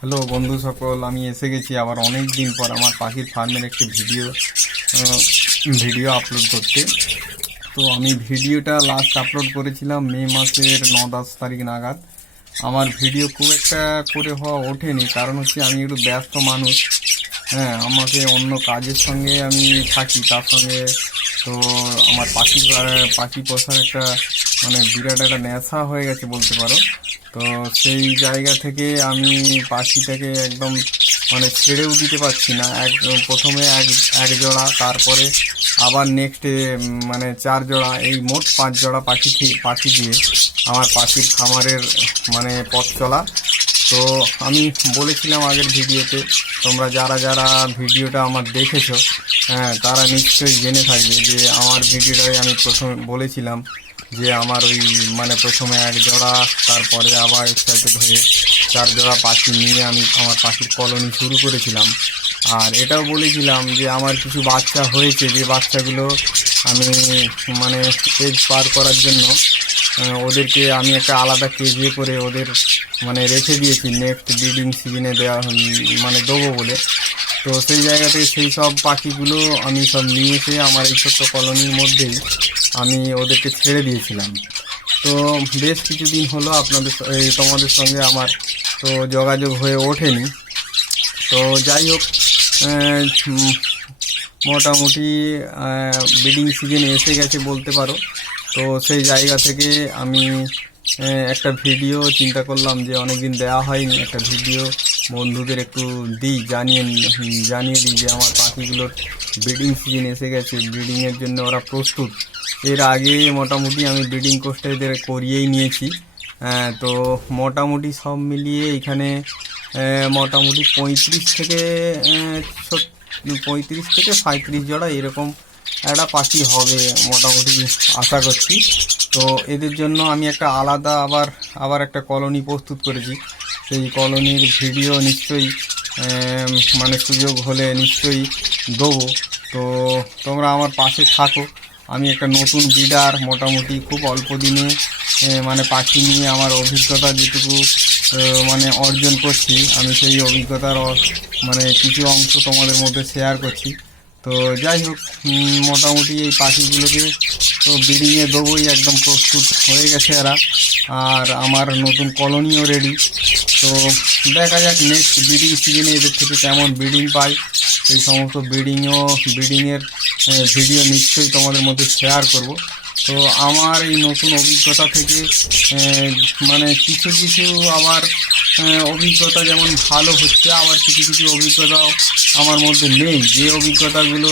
Hello বন্ধু সকল, আমি এসে গেছি আবার অনেক দিন পর আমার পাখির ফার্মের একটি ভিডিও আপলোড করতে। তো আমি ভিডিওটা লাস্ট আপলোড করেছিলাম মে মাসের 9-10 তারিখ নাগাদ। আমার ভিডিও খুব একটা করে হওয়া ওঠেনি, কারণ হচ্ছে আমি একটু ব্যস্ত মানুষ। হ্যাঁ, আমাকে অন্য কাজের সঙ্গে আমি থাকি, তার সঙ্গে তো আমার পাখি পোষার একটা বিরাট একটা নেশা হয়ে গেছে বলতে পারো। তো সেই জায়গা থেকে আমি পাখিটাকে একদম ছেড়েও দিতে পারছি না। প্রথমে এক জোড়া, তারপরে আবার নেক্সটে 4 জোড়া, এই মোট 5 জোড়া পাখি দিয়ে আমার পাখির খামারের পথ চলা। তো আমি বলেছিলাম আগের ভিডিওতে, তোমরা যারা যারা ভিডিওটা আমার দেখেছো, হ্যাঁ, তারা নিশ্চয়ই জেনে থাকবে যে আমার ভিডিওটায় আমি প্রথমে বলেছিলাম যে আমার ওই প্রথমে এক জোড়া, তারপরে আবার এক্সাইটেড হয়ে 4 জোড়া পাখি নিয়ে আমি আমার পাখির কলোনি শুরু করেছিলাম। আর এটাও বলেছিলাম যে আমার কিছু বাচ্চা হয়েছে, যে বাচ্চাগুলো আমি এজ পার করার জন্য ওদেরকে আমি একটা আলাদা কেজে করে ওদের রেখে দিয়েছি, নেক্সট ব্রিডিং সিজনে দেবো বলে। তো সেই জায়গা থেকে সেই সব পাখিগুলো আমি সব নিয়ে এসে আমার এই ছোট্ট কলোনির মধ্যেই আমি ওদেরকে ছেড়ে দিয়েছিলাম। তো বেশ কিছুদিন হলো তোমাদের সঙ্গে আমার তো যোগাযোগ হয়ে ওঠেনি। তো যাই হোক, মোটামুটি ব্রিডিং সিজন এসে গেছে বলতে পারো। তো সেই জায়গা থেকে আমি একটা ভিডিও চিন্তা করলাম যে অনেকদিন দেওয়া হয়নি, একটা ভিডিও বন্ধুদের একটু জানিয়ে দিই যে আমার পাখিগুলোর ব্রিডিং সিজন এসে গেছে, ব্রিডিংয়ের জন্য ওরা প্রস্তুত। এর আগে মোটামুটি আমি ব্রিডিং কোর্সটা এদের করিয়েই নিয়েছি। তো মোটামুটি সব মিলিয়ে এখানে মোটামুটি 35 থেকে 37 জোড়া এরকম একটা পাখি হবে মোটামুটি আশা করছি। তো এদের জন্য আমি একটা আলাদা আবার একটা কলোনি প্রস্তুত করেছি। সেই কলোনির ভিডিও নিশ্চয়ই সুযোগ হলে নিশ্চয়ই দেবো। তো তোমরা আমার পাশে থাকো। আমি একটা নতুন ব্রিডার, মোটামুটি খুব অল্প দিনে পাখি নিয়ে আমার অভিজ্ঞতা যেটুকু অর্জন করছি, আমি সেই অভিজ্ঞতার কিছু অংশ তোমাদের মধ্যে শেয়ার করছি। তো যাই হোক, মোটামুটি এই পাখিগুলোকে তো ব্রিডিংয়ে দেবোই, একদম প্রস্তুত হয়ে গেছে এরা। আর আমার নতুন কলোনিও রেডি। তো দেখা যাক নেক্সট ব্রিডিং সিজনে এদের থেকে কেমন ব্রিডিং পাই। এই সমস্ত ব্রিডিংয়ের ভিডিও নিশ্চয়ই তোমাদের মধ্যে শেয়ার করব। তো আমার এই নতুন অভিজ্ঞতা থেকে কিছু কিছু আবার অভিজ্ঞতা যেমন ভালো হচ্ছে, আবার কিছু কিছু অভিজ্ঞতাও আমার মধ্যে নেই। যে অভিজ্ঞতাগুলো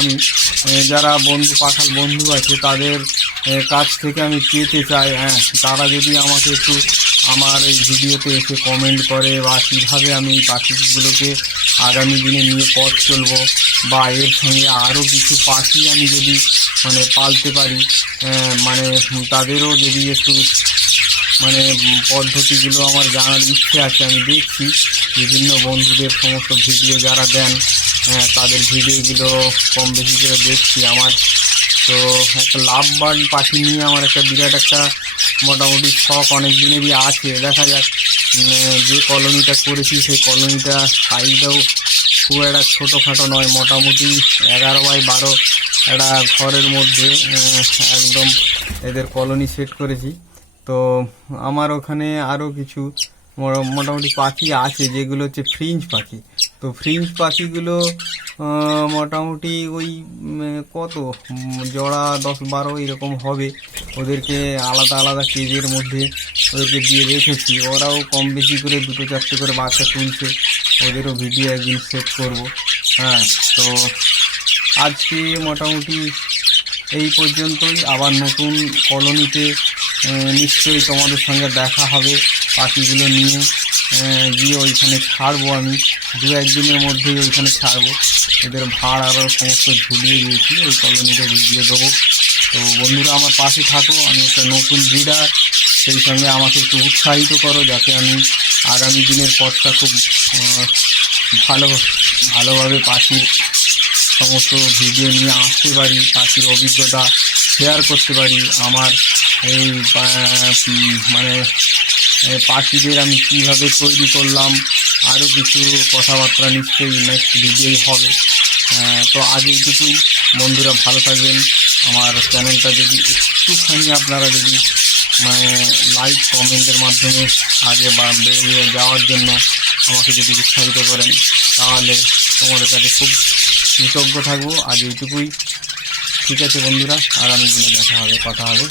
আমি যারা পাখাল বন্ধু আছে তাদের কাছ থেকে আমি পেতে চাই। হ্যাঁ, তারা যদি আমাকে একটু আমার এই ভিডিওতে এসে কমেন্ট করে, বা কীভাবে আমি এই পাখিগুলোকে আগামী দিনে নিয়ে পথ চলবো, বা এর সঙ্গে আরও কিছু পাখি আমি যদি পালতে পারি, তাদেরও যদি একটু পদ্ধতিগুলো আমার জানার ইচ্ছে আছে। আমি দেখছি বিভিন্ন বন্ধুদের সমস্ত ভিডিও যারা দেন, তাদের ভিডিওগুলো কম বেশি করে দেখছি। আমার তো একটা লাভবান পাখি নিয়ে আমার একটা বিরাট একটা মোটামুটি শখ অনেক দিনেরই আছে। দেখা যাক, যে কলোনিটা করেছি সেই কলোনিটা সাইজটাও খুব একটা ছোটোখাটো নয়, মোটামুটি 11x12 একটা ঘরের মধ্যে একদম এদের কলোনি সেট করেছি। তো আমার ওখানে আরও কিছু মোটামুটি পাখি আছে যেগুলো হচ্ছে ফ্রিঞ্জ পাখি। তো ফ্রিঞ্জ পাখিগুলো মোটামুটি ওই কত জোড়া 10-12 এরকম হবে। ওদেরকে আলাদা আলাদা কেজের মধ্যে ওদেরকে দিয়ে রেখেছি। ওরাও কম বেশি করে 2-4টে করে বাচ্চা তুলছে। ওদেরও ভিডিও একদিন সেট করব। হ্যাঁ, তো আজকে মোটামুটি এই পর্যন্তই। আবার নতুন কলোনিতে নিশ্চয়ই তোমাদের সঙ্গে দেখা হবে। পাখিগুলো নিয়ে গিয়ে ওইখানে ছাড়বো, আমি 2-1 দিনের মধ্যেই ওইখানে ছাড়বো। এদের ভাড় আরও সমস্ত ঝুলিয়ে দিয়েছি, ওই কলোনিতে ভিডিও দেবো। তো বন্ধুরা আমার পাশে থাকো, আমি একটা নতুন ব্রিডার, সেই সঙ্গে আমাকে একটু উৎসাহিত করো যাতে আমি আগামী দিনের পথটা খুব ভালোভাবে পাখির সমস্ত ভিডিও নিয়ে আসতে পারি, পাখির অভিজ্ঞতা শেয়ার করতে পারি। আমার এই পাখিদের আমি কিভাবে তৈরি করলাম, আরও কিছু কথাবার্তা নিশ্চয়ই নেক্সট ভিডিওই হবে। তো আজ এইটুকুই। বন্ধুরা ভালো থাকবেন। আমার চ্যানেলটা যদি একটুখানি আপনারা যদি লাইক কমেন্টের মাধ্যমে আগে বেড়ে যাওয়ার জন্য আমাকে যদি উৎসাহিত করেন, তাহলে তোমাদের কাছে খুব কৃতজ্ঞ থাকবো। আজ এইটুকুই। ঠিক আছে বন্ধুরা, আগামী দিনে দেখা হবে, কথা হবে।